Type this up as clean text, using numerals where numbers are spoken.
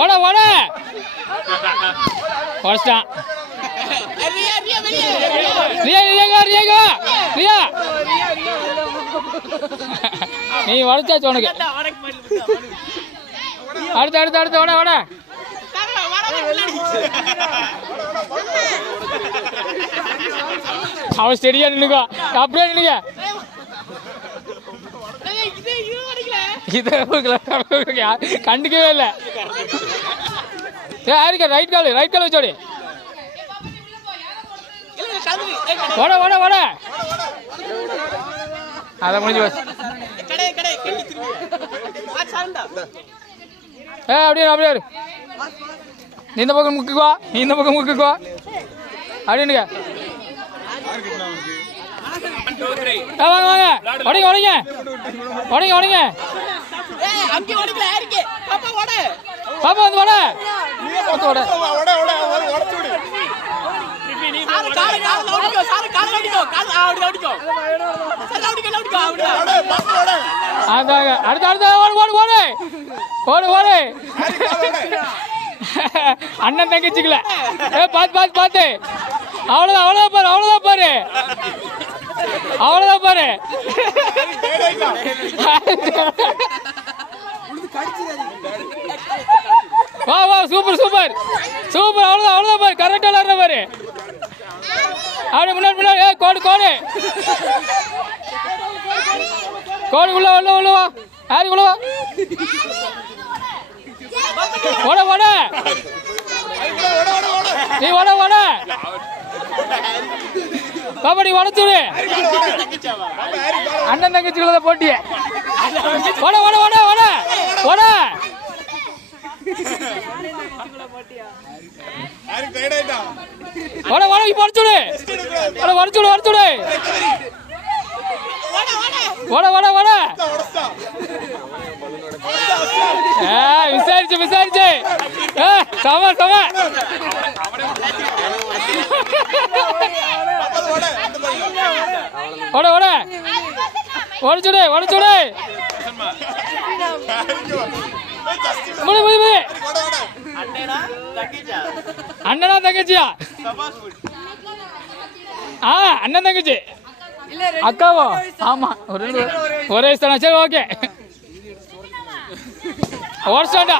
ஓட ஓட உடச்சிட்டான். ரியா ரியா ரியா ரியா நீ உடச்சாச்சு உனக்கு. அடுத்து அடுத்து அடுத்து ஓட ஓட. அவன் ஸ்டெடியா நின்னுக்கோ, அப்படியே நின்னுக்க. கண்டுக்கவே இல்லை. யாருக்க ரைட் கால் வச்சோடி. ஓட ஓட ஓட. அதை முடிஞ்சு போச்சு. அப்படியே அப்படியே நீ இந்த பக்கம் முக்குக்குவா, நீ இந்த பக்கம் முக்குக்குவா அப்படின்னுங்க. வாங்க வாங்க உடைங்க உடைங்க உடைங்க உடைங்க. பாப்பா வந்து ஓட அடுத்த அடுத்த ஓடு ஓடு ஓடு ஓடு ஓடு. அண்ணன் தங்கச்சிக்கல பார்த்து பார்த்து பார்த்து. அவ்வளோதான் அவ்வளோதான் பாரு அவ்வளோதான் பாரு அவ்வளோதான் பாரு. வா வா சூப்பர் சூப்பர் சூப்பர். அவ்வளோதான் அவ்வளோதான் பாரு. கரெக்டாக விளாட்ற பாரு. அப்படி முன்னாடி முன்னாடி கோடு கோடு கோடு உள்ள உள்ள உள்ள வா. யாரு உள்ள வா. ஓட ஓட நீ ஓட ஓட. பாப்பா நீ உடச்சுடு. அண்ணன் தங்கச்சிக்குள்ள போட்டிய. ஓட ஓட ஓட ஓட ஓட. ஓட ஓட இப்ப உடச்சுடு. ஓட உடச்சுடு உடச்சுடு. ஓட ஓட ஓட. விசாரிச்சு விசாரிச்சு சம சம. ஓட ஓட உடச்சுடு உடச்சுடு. முடி முடி முடி. அண்ணனா தங்கச்சியா? அண்ணன் தங்கச்சி அக்காவோ? ஆமா ஒரே வயசு தானே. சரி ஓகே. உடச்சாண்டா.